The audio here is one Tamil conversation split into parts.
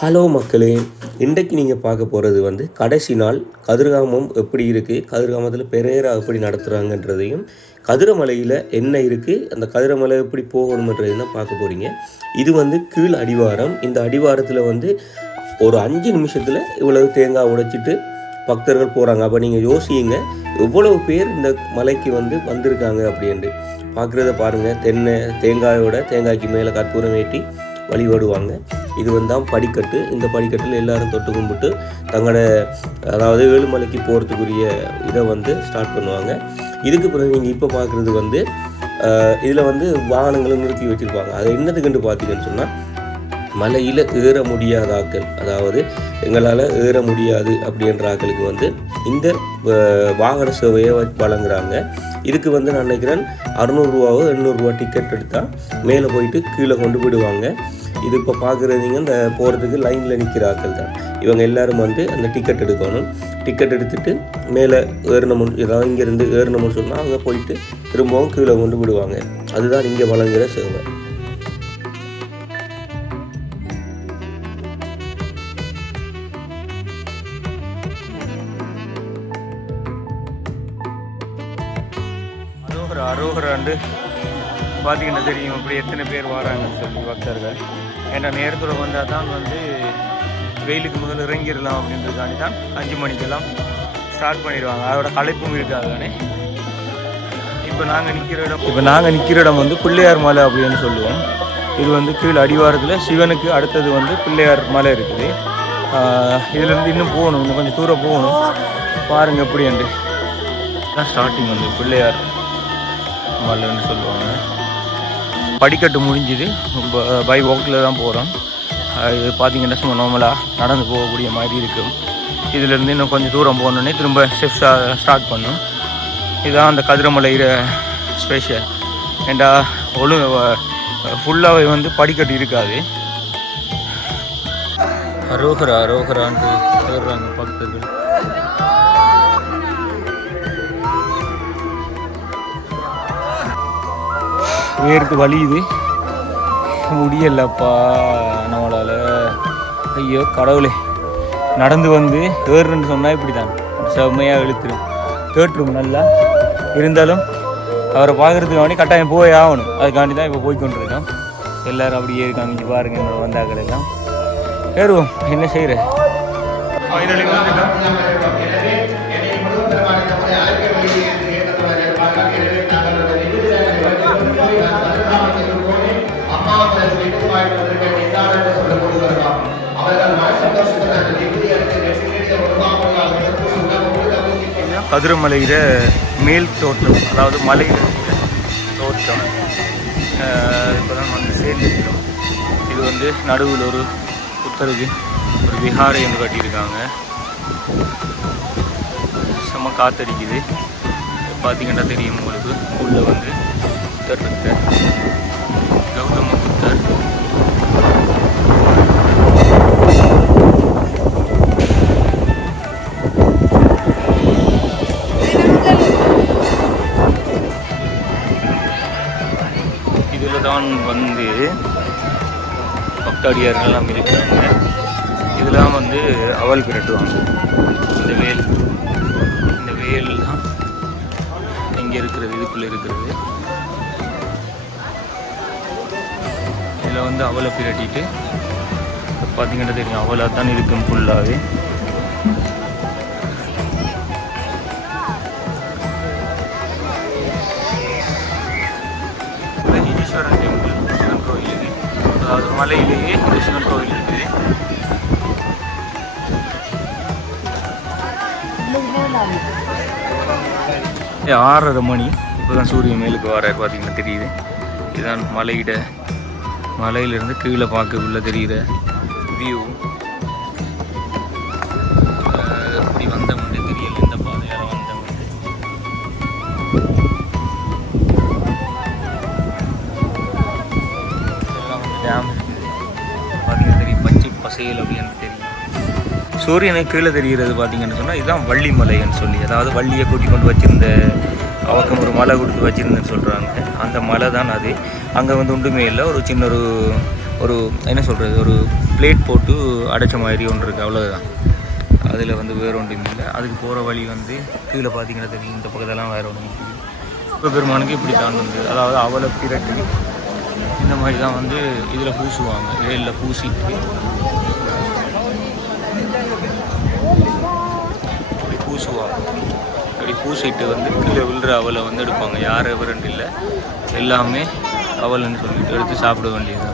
ஹலோ மக்களே, இன்றைக்கு நீங்கள் பார்க்க போகிறது வந்து கடைசி நாள் கதிர்காமம் எப்படி இருக்குது, கதிர்காமத்தில் பெரேரா எப்படி நடத்துகிறாங்கன்றதையும், கதிரமலையில் என்ன இருக்குது, அந்த கதிரமலை எப்படி போகணுன்றதையும் தான் பார்க்க போகிறீங்க. இது வந்து கீழ் அடிவாரம். இந்த அடிவாரத்தில் வந்து ஒரு 5 நிமிஷத்தில் இவ்வளவு தேங்காய் உடைச்சிட்டு பக்தர்கள் போகிறாங்க. அப்போ நீங்கள் யோசியுங்க, எவ்வளவு பேர் இந்த மலைக்கு வந்து வந்திருக்காங்க அப்படின்ட்டு. பார்க்குறத பாருங்கள், தேங்காய்க்கு மேலே கற்பூரம் ஏற்றி வழிபடுவாங்க. இது வந்து தான் படிக்கட்டு. இந்த படிக்கட்டில் எல்லாரும் தொட்டு கும்பிட்டு தங்களோட அதாவது ஏழுமலைக்கு போகிறதுக்குரிய இதை வந்து ஸ்டார்ட் பண்ணுவாங்க. இதுக்கு பிறகு நீங்கள் இப்போ பார்க்குறது வந்து இதில் வந்து வாகனங்களும் நிறுத்தி வச்சுருப்பாங்க. அது என்னதுக்குன்னு பார்த்தீங்கன்னு சொன்னால், மலையில் ஏற முடியாத ஆட்கள், அதாவது எங்களால் ஏற முடியாது அப்படின்ற ஆட்களுக்கு வந்து இந்த வாகன சேவையை வழங்குறாங்க. இதுக்கு வந்து நான் நினைக்கிறேன் 600 800 டிக்கெட் எடுத்தால் மேலே போயிட்டு கீழே கொண்டு விடுவாங்க. இது இப்போ பார்க்குறீங்க, இந்த போகிறதுக்கு லைனில் நிற்கிற ஆட்கள் தான். இவங்க எல்லோரும் வந்து அந்த டிக்கெட் எடுக்கணும். டிக்கெட் எடுத்துகிட்டு மேலே ஏறணும்னு, ஏதாவது இங்கேருந்து ஏறணும்னு சொன்னால் அங்கே போயிட்டு திரும்பவும் கீழே கொண்டு விடுவாங்க. அதுதான் இங்கே வழங்குகிற சேவை. அரோகராண்டு பார்த்தீங்கன்னா தெரியும் அப்படி எத்தனை பேர் வராங்கன்னு சொல்லி பக்தர்கள். ஏன்னா நேரத்தில் வந்தால் தான் வந்து வெயிலுக்கு முதல்ல இறங்கிடலாம் அப்படின்றதுக்காண்டி தான் 5 மணிக்கெல்லாம் ஸ்டார்ட் பண்ணிடுவாங்க. அதோட களைப்பும் இருக்காது தானே. இப்போ நாங்கள் நிற்கிற இடம் வந்து பிள்ளையார் மலை அப்படின்னு சொல்லுவோம். இது வந்து கீழே அடிவாரத்தில் சிவனுக்கு அடுத்தது வந்து பிள்ளையார் மலை இருக்குது. இதிலேருந்து இன்னும் போகணும், இன்னும் கொஞ்சம் தூரம் போகணும். பாருங்கள் எப்படி என்று தான் ஸ்டார்டிங் வந்து பிள்ளையார் மலைன்னு சொல்லுவாங்க. படிக்கட்டு முடிஞ்சுது, பை வாக்கில் தான் போகிறோம். இது பார்த்திங்கன்னா சும்மா நார்மலாக நடந்து போகக்கூடிய மாதிரி இருக்கும். இதிலேருந்து இன்னும் கொஞ்சம் தூரம் போகணுன்னே திரும்ப ஸ்டெப்ஸ் ஸ்டார்ட் பண்ணும். இதுதான் அந்த கதிரமலையிற ஸ்பெஷல். ஏண்டா ஃபுல்லாகவே வந்து படிக்கட்டு இருக்காது. அரோகரான்ட்டு ஏறுறாங்க பக்தர்கள். வேர்த்து வலியுது, முடியலப்பா நம்மளால். ஐயோ கடவுளே, நடந்து வந்து ஏறுன்னு சொன்னால் இப்படி தான் செம்மையாக இழுத்துரும், தேட்டுரும் நல்லா. இருந்தாலும் அவரை பார்க்குறதுக்கு வேண்டி கட்டாயம் போய் ஆகணும். அதுக்காண்டி தான் இப்போ போய்கொண்டிருக்கோம். எல்லோரும் அப்படியே இருக்காங்க. இங்கே பாருங்கள், என்னோட வந்தாக்கள் எல்லாம் ஏறுவோம். என்ன செய்கிற ஃபைனலி வந்துட்டோம். கதிரமலையில மேல் தோற்றம், அதாவது மலையில் தோற்றம். இப்போ தான் வந்து சேர்ந்துருக்கிறோம். இது வந்து நடுவில் ஒரு புத்தருக்கு ஒரு விஹாரை என்று கட்டியிருக்காங்க. செம்ம காத்தடிக்குது. பார்த்தீங்கன்னா தெரியும் உங்களுக்கு. உள்ள வந்து புத்தர் இருக்க கௌதம புத்தர். இதில் தான் வந்து பக்தாடியார்கள்லாம் இருக்கிறாங்க. இதெல்லாம் வந்து அவல் பிரட்டுவாங்க. இந்த வேல் தான் இங்கே இருக்கிறது, இதுக்குள்ளே இருக்கிறது. இதில் வந்து அவலை பிரட்டிட்டு பார்த்தீங்கன்னா தெரியும், அவலாக தான் இருக்கும் ஃபுல்லாகவே. ஈஸ்வரன் டெம்பிள், சிவன் கோயில் இது. அதாவது மலையிலேயே இந்த சிவன் கோயில் இருக்குது. 6:30 மணி. இப்போ தான் சூரியன் மேலுக்கு வர பார்த்தீங்கன்னா தெரியுது. இதுதான் மலையிலிருந்து கீழே பார்க்கக்குள்ள தெரிகிற வியூ. அப்படி வந்தவங்க தெரியல, இந்த பாதையால் வந்தவங்க. இதெல்லாம் வந்து டேம் பார்த்தீங்கன்னா தெரியும், பச்சை பசையல் அப்படின்னு தெரியும். சூரியனுக்கு கீழே தெரிகிறது பார்த்தீங்கன்னு சொன்னால் இதுதான் வள்ளி மலைன்னு சொல்லி, அதாவது வள்ளியை கூட்டி கொண்டு வச்சிருந்த அவக்கம் ஒரு மலை கொடுத்து வச்சுருந்தேன்னு சொல்கிறாங்க. அந்த மலை தான் அது. அங்கே வந்து ஒன்றுமே இல்லை, ஒரு சின்ன ஒரு என்ன சொல்கிறது, ஒரு பிளேட் போட்டு அடைச்ச மாதிரி ஒன்று இருக்குது, அவ்வளோதான். அதில் வந்து வேறு ஒன்றுமே இல்லை. அதுக்கு போகிற வழி வந்து கீழே பார்த்தீங்கன்னா தெரியும், இந்த பக்கத்தெல்லாம் வேறு ஒன்று இப்போ பெருமானுக்கு இப்படி தான் வந்து, அதாவது அவளை பிரட்டி இந்த மாதிரி தான் வந்து இதில் பூசுவாங்க. வேலில் பூசிட்டு இப்படி பூசுவாங்க. இப்படி பூசிட்டு வந்து கீழே விழுற அவளை வந்து எடுப்பாங்க. யார் எவருன்னு இல்லை, எல்லாமே அவள்னு சொல்லிட்டு எடுத்து சாப்பிட வேண்டியது.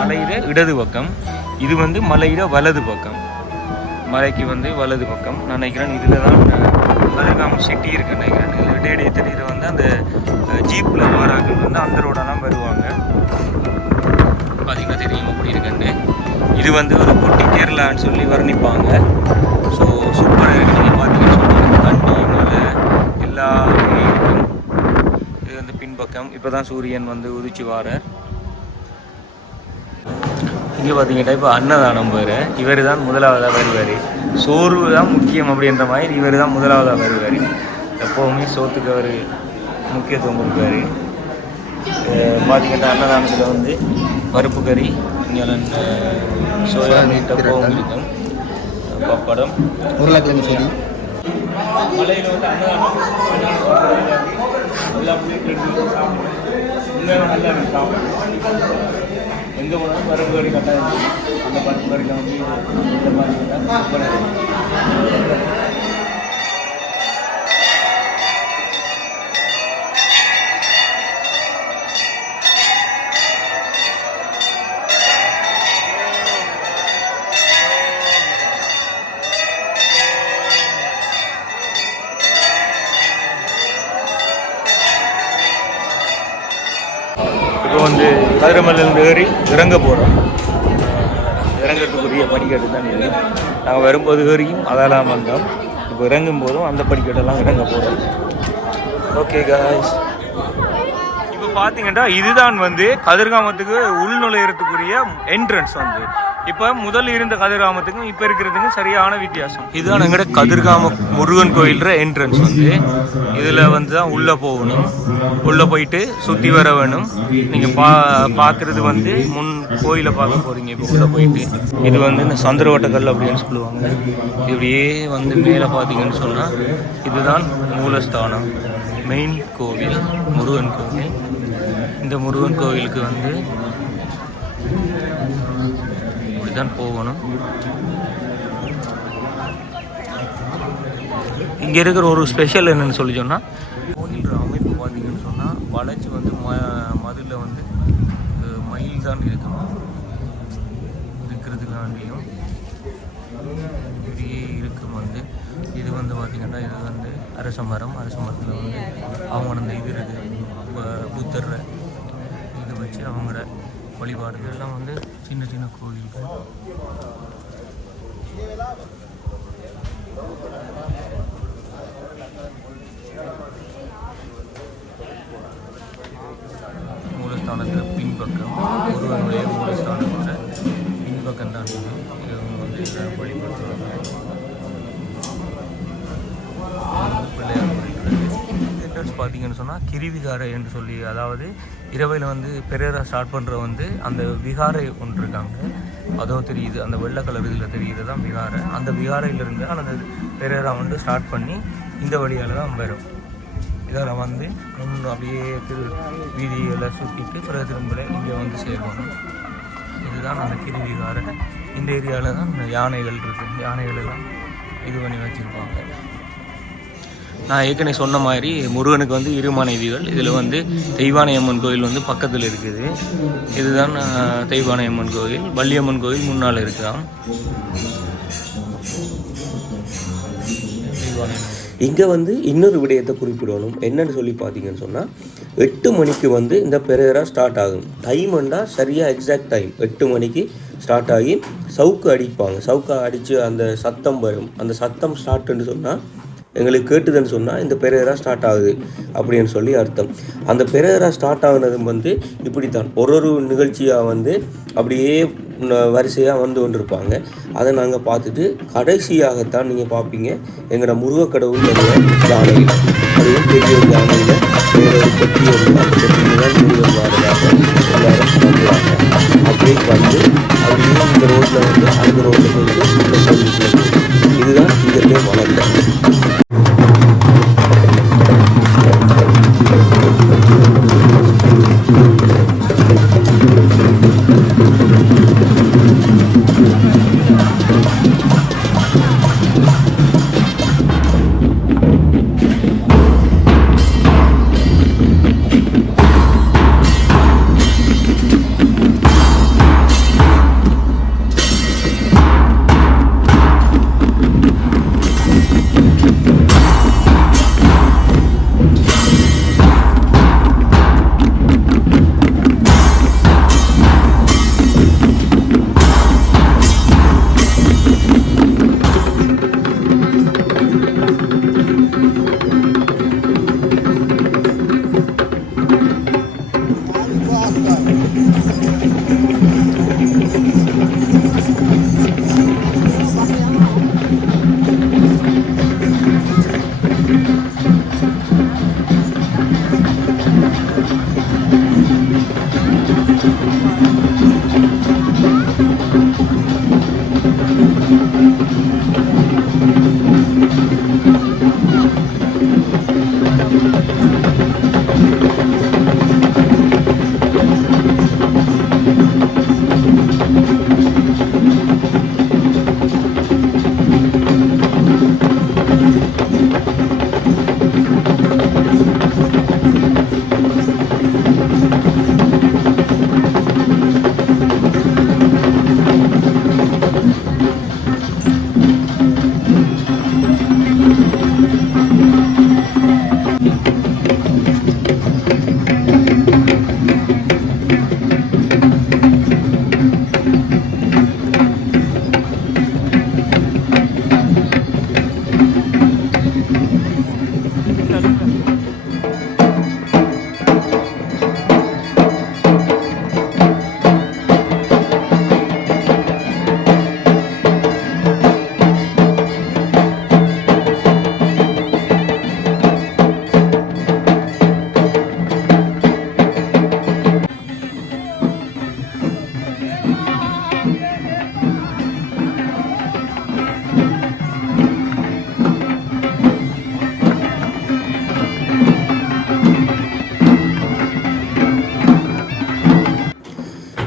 மலையில இடது பக்கம், இது வந்து மலையில வலது பக்கம். மலைக்கு வந்து வலது பக்கம் நான் நினைக்கிறேன். இதில் தான் கதிர்காமம் சிட்டி இருக்குன்னு நினைக்கிறேன். இதில் இடையிடையே தெரியுற வந்து அந்த ஜீப்பில் வராக்கள் வந்து அந்த ரோடெல்லாம் வருவாங்க. பார்த்தீங்கன்னா தெரியும் அப்படி இருக்குன்னு. இது வந்து ஒரு குட்டி கேரளான்னு சொல்லி வர்ணிப்பாங்க. ஸோ சூப்பராக இருக்குது. நீங்கள் பார்த்தீங்கன்னு சொன்னாங்க தண்ணி மலை எல்லாமே இருக்கும். இது வந்து பின்பக்கம் இப்போ தான் சூரியன் வந்து உதிச்சு வாரார். இங்கே பார்த்தீங்கன்னா இப்போ அன்னதானம் பேர், இவர் தான் முதலாவதாக வருவார். சோறு தான் முக்கியம் அப்படின்ற மாதிரி இவர் தான் முதலாவதாக வருவார். எப்போவுமே சோத்துக்கு அவர் முக்கியத்துவம் கொடுப்பார். பார்த்தீங்கன்னா அன்னதானத்தில் வந்து பருப்பு கறி, இங்கே சோயா மீட் அப்பவும் இருக்கும், பப்படம், உருளைக்கிழங்கு சொல்லி மலையில் வந்து அன்னதானம் நல்லா சாப்பிடும். எங்கே போனாலும் பருப்பு கறி கட்டாயம். அந்த பருப்பு கறியில் வந்து இந்த மாதிரி வந்து கதிரமலையிலிருந்து ஏறி இறங்க போகிறோம். இறங்கிறதுக்குரிய படிக்கட்டு தான் இது. நாங்கள் வரும்போது ஏறியும் அதெல்லாம் வந்தோம். இப்போ இறங்கும் போதும் அந்த படிக்கட்டெல்லாம் இறங்க போகிறோம். ஓகே காய்ஸ், இப்போ பார்த்தீங்கன்னா இதுதான் வந்து கதிர்காமத்துக்கு உள்நுழையிறதுக்குரிய என்ட்ரன்ஸ் வந்து. இப்போ முதல் இருந்த கதிர்காமத்துக்கும் இப்போ இருக்கிறதுக்கும் சரியான வித்தியாசம். இதுதான் எங்கள்ட கதிர்காம முருகன் கோயில்ற என்ட்ரன்ஸ் வந்து. இதில் வந்து தான் உள்ளே போகணும். உள்ளே போயிட்டு சுற்றி வர வேணும். நீங்கள் பார்க்குறது வந்து முன் கோயிலை பார்க்க போகிறீங்க. இப்போ உள்ளே போயிட்டு இது வந்து இந்த சந்திரவட்டக்கல் அப்படின்னு சொல்லுவாங்க. இப்படியே வந்து மேலே பார்த்தீங்கன்னு சொன்னால் இதுதான் மூலஸ்தானம், மெயின் கோவில், முருகன் கோவில். இந்த முருகன் கோவிலுக்கு வந்து தான் போகணும். இங்கே இருக்கிற ஒரு ஸ்பெஷல் என்னன்னு சொல்லி சொன்னால், கோயில் அமைப்பு பார்த்தீங்கன்னு சொன்னால் வளைச்சி வந்து மதுவில் வந்து மயில் தான் இருக்கணும் இருக்கிறதுக்காண்டியும் இப்படியே இருக்கும் வந்து. இது வந்து பார்த்திங்கன்னா இது வந்து அரச மரத்தில் வந்து அவங்க அந்த இது இருக்குது புத்தர் இது வச்சு அவங்களோட வழிபாடுகள் எல்லாம் வந்து சின்ன சின்ன கோயில்கள். மூலஸ்தானத்தில் பின்பக்கம், ஒருவனுடைய மூலஸ்தானத்தில் பின்பக்கம் தான் இது வந்து எல்லாரும் வழிபடுத்துவாங்க. பார்த்தீங்கன்னு சொன்னால் கிரிவிகாரை என்று சொல்லி, அதாவது இரவையில் வந்து பெரேரா ஸ்டார்ட் பண்ணுற வந்து அந்த விகாரை ஒன்று இருக்காங்க. அதோ தெரியுது, அந்த வெள்ளை கலர் இதில் தெரியுது தான் விகாரை. அந்த விகாரையிலிருந்து அந்த பெரேரா வந்து ஸ்டார்ட் பண்ணி இந்த வழியால் தான் வரும். இதில் வந்து முன் அப்படியே வீதிகளை சுற்றிட்டு பிறகு திரும்ப இங்கே வந்து சேரணும். இதுதான் அந்த கிரிவிகாரை. இந்த ஏரியாவில் தான் யானைகள் இருக்குது. யானைகள் எல்லாம் இது பண்ணி வச்சுருப்பாங்க. நான் ஏற்கனவே சொன்ன மாதிரி முருகனுக்கு வந்து இரு மனைவிகள். இதில் வந்து தெய்வானையம்மன் கோயில் வந்து பக்கத்தில் இருக்குது. இதுதான் தெய்வானையம்மன் கோயில். வள்ளியம்மன் கோயில் முன்னால் இருக்கலாம். இங்கே வந்து இன்னொரு விடயத்தை குறிப்பிடணும். என்னன்னு சொல்லி பார்த்தீங்கன்னு சொன்னால், 8 மணிக்கு வந்து இந்த பெரேரா ஸ்டார்ட் ஆகும். டைம்ண்டா சரியாக எக்ஸாக்ட் டைம் 8 மணிக்கு ஸ்டார்ட் ஆகி சவுக்கு அடிப்பாங்க. சவுக்கை அடித்து அந்த சத்தம் வரும். அந்த சத்தம் ஸ்டார்ட்டுன்னு சொன்னால் எங்களுக்கு கேட்டுதுன்னு சொன்னால் இந்த பெரேரா ஸ்டார்ட் ஆகுது அப்படின்னு சொல்லி அர்த்தம். அந்த பெரேரா ஸ்டார்ட் ஆகுனதும் வந்து இப்படி தான் ஒரு நிகழ்ச்சியாக வந்து அப்படியே வரிசையாக வந்து கொண்டிருப்பாங்க. அதை நாங்கள் பார்த்துட்டு கடைசியாகத்தான் நீங்கள் பார்ப்பீங்க எங்களோட முருகக்கடவுள் யானையில், அதுவும் பெரிய ஒரு யானையில் வேற ஒரு பெட்டி வந்து அந்த பெட்டியில் தான் முருகன் வாரதாக எல்லாரும் நம்புகிறாங்க. அப்படியே வந்து அப்படியே இந்த ரோட்டில் வந்து அந்த ரோட்டில் போயிட்டு இந்த கோவிலுக்குள்ள போகும். இதுதான் இங்கே வளர்ந்தேன்.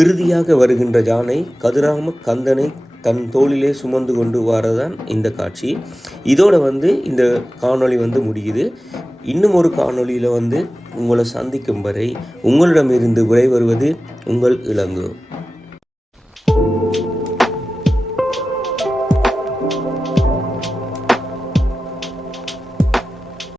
இறுதியாக வருகின்ற யானை கதிராம கந்தனை தன் தோளிலே சுமந்து கொண்டு வரதான் இந்த காட்சி. இதோட வந்து இந்த காணொளி வந்து முடியுது. இன்னும் ஒரு காணொளியில் வந்து உங்களை சந்திக்கும் வரை உங்களிடமிருந்து விடைபெறுவது உங்கள் இளங்கோ.